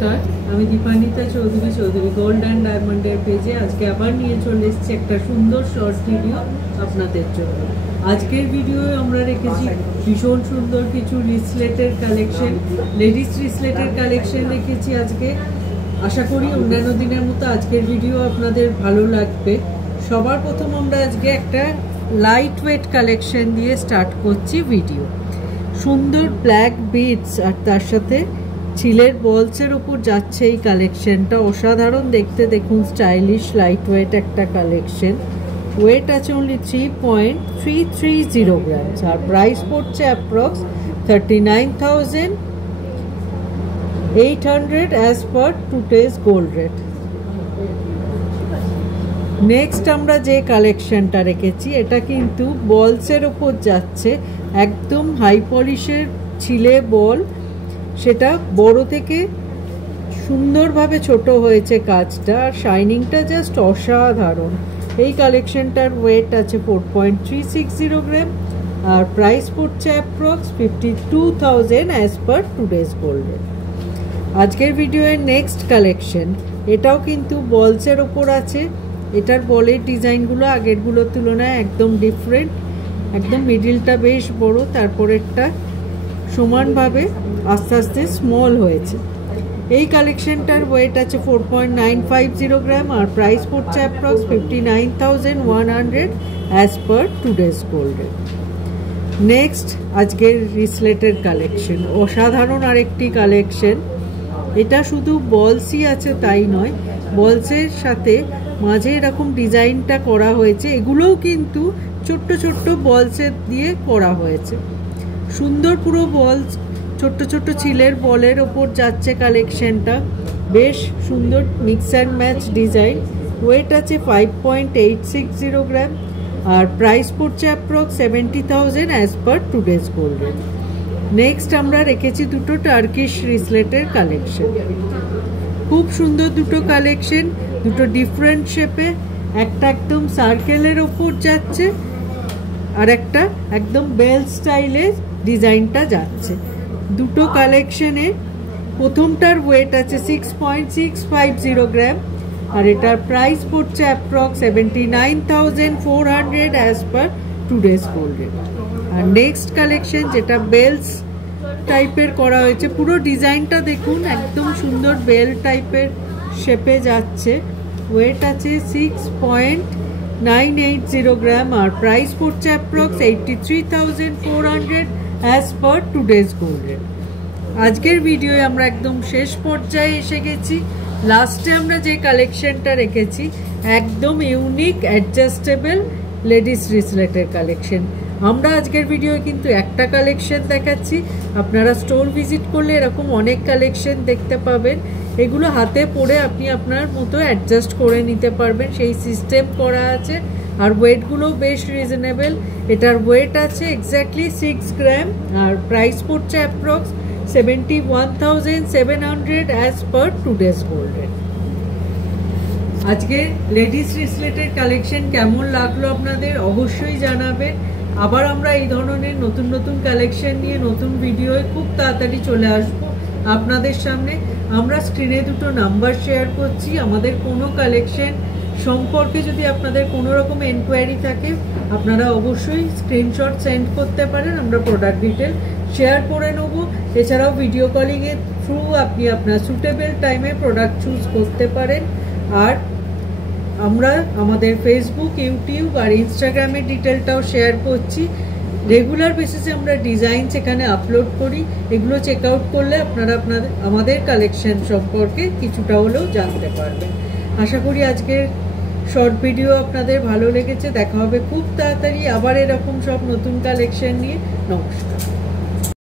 নমস্কার, আমি Dipanwita Chowdhury gold and ডায়মন্ডের পেজে আজকে আবার নিয়ে চলে এসেছি একটা সুন্দর শর্ট ভিডিও আপনাদের জন্য। আজকের ভিডিওয়ে আমরা রেখেছি ভীষণ সুন্দর কিছু রিসলেটের কালেকশন, লেডিস রিসলেটের কালেকশন রেখেছি আজকে। আশা করি অন্যান্য দিনের মতো আজকের ভিডিও আপনাদের ভালো লাগবে। সবার প্রথম আমরা আজকে একটা লাইট ওয়েট কালেকশন দিয়ে স্টার্ট করছি ভিডিও। সুন্দর ব্ল্যাক বিডস আর তার সাথে ছিলের বলসের উপর যাচ্ছে এই কালেকশনটা। অসাধারণ দেখতে, দেখুন স্টাইলিশ লাইট ওয়েট একটা কালেকশন। ওয়েট আছে অনলি 3.330 গ্রামস আর প্রাইস পড়ছে approx 39,800 as per today's gold rate. Next আমরা যে কালেকশনটা রেখেছি এটা কিন্তু বলসের ওপর যাচ্ছে, একদম হাই পলিশের ছিলে বল, সেটা বড় থেকে সুন্দরভাবে ছোট হয়েছে কাজটা, আর শাইনিংটা জাস্ট অসাধারণ। এই কালেকশনটার ওয়েট আছে 4.360 গ্রাম আর প্রাইস পড়ছে approx 52,000 as per today's gold rate. আজকের ভিডিওর নেক্সট কালেকশন, এটাও কিন্তু বলসের ওপর আছে। এটার বলের ডিজাইনগুলো আগেরগুলোর তুলনায় একদম ডিফারেন্ট, একদম মিডিলটা বেশ বড়, তারপরেরটা সমানভাবে আস্তে আস্তে স্মল হয়েছে। এই কালেকশনটার ওয়েট আছে 4.950 গ্রাম আর প্রাইস পড়ছে approx 59,100 as per today's gold rate. Next আজকের রিসলেটের কালেকশন, অসাধারণ আরেকটি কালেকশন। এটা শুধু বলসই আছে তাই নয়, বলসের সাথে মাঝে এরকম ডিজাইনটা করা হয়েছে। এগুলোও কিন্তু ছোট্ট ছোট্ট বলসের দিয়ে করা হয়েছে। সুন্দর পুরো বলস, ছোট্ট ছোট্ট ছিলের বলের ওপর যাচ্ছে কালেকশনটা, বেশ সুন্দর mix and match design. Weight আছে 5.860 গ্রাম আর প্রাইস পড়ছে approx 70,000 as per today's gold rate. Next আমরা রেখেছি দুটো টার্কিশ রিসলেটের কালেকশন। খুব সুন্দর দুটো কালেকশন, দুটো ডিফারেন্ট শেপে। একটা একদম সার্কেলের ওপর যাচ্ছে আর একটা একদম বেল স্টাইলে ডিজাইনটা যাচ্ছে। দুটো কালেকশনে প্রথমটার ওয়েট আছে 6.650 গ্রাম আর এটার প্রাইস পড়ছে approx 79,400 as per today's gold rate. আর নেক্সট কালেকশন যেটা বেলস টাইপের করা হয়েছে, পুরো ডিজাইনটা দেখুন একদম সুন্দর বেল টাইপের শেপে যাচ্ছে। ওয়েট আছে 6.980 গ্রাম আর প্রাইস পড়ছে approx 83,400 as per today's gold rate. আজকের ভিডিওয়ে আমরা একদম শেষ পর্যায়ে এসে গেছি। লাস্টে আমরা যে কালেকশনটা রেখেছি একদম ইউনিক অ্যাডজাস্টেবল লেডিস রিসলেটের কালেকশন। আমরা আজকের ভিডিও কিন্তু একটা কালেকশন দেখাচ্ছি, আপনারা স্টোর ভিজিট করলে এরকম অনেক কালেকশন দেখতে পাবেন। এগুলো হাতে পরে আপনি আপনার মতো অ্যাডজাস্ট করে নিতে পারবেন, সেই সিস্টেম করা আছে। আর ওয়েটগুলো বেশ রিজনেবল। এটার ওয়েট আছে এক্স্যাক্টলি 6 গ্রাম আর প্রাইস পড়ছে approx 71,700 as per today's gold rate. আজকে লেডিস রিসলেটের কালেকশন কেমন লাগলো আপনাদের অবশ্যই জানাবেন। আবার আমরা এই ধরনের নতুন নতুন কালেকশন নিয়ে নতুন ভিডিওয়ে খুব তাড়াতাড়ি চলে আসবো আপনাদের সামনে। আমরা স্ক্রিনে দুটো নাম্বার শেয়ার করছি, আমাদের কোনো কালেকশন সম্পর্কে যদি আপনাদের কোনো রকম এনকোয়ারি থাকে আপনারা অবশ্যই স্ক্রিনশট সেন্ড করতে পারেন, আমরা প্রোডাক্ট ডিটেল শেয়ার করে নেব। এছাড়াও ভিডিও কলিংয়ের থ্রু আপনি আপনার সুটেবল টাইমে প্রোডাক্ট চুজ করতে পারেন। আর আমরা আমাদের ফেসবুক, ইউটিউব আর ইনস্টাগ্রামের ডিটেলটাও শেয়ার করছি। রেগুলার বেসিসে আমরা ডিজাইন সেখানে আপলোড করি, এগুলো চেক আউট করলে আপনারা আমাদের কালেকশন সম্পর্কে কিছুটা হলেও জানতে পারবেন। আশা করি আজকের শর্ট ভিডিও আপনাদের ভালো লেগেছে। দেখা হবে খুব তাড়াতাড়ি আবার এরকম সব নতুন কালেকশন নিয়ে। নমস্কার।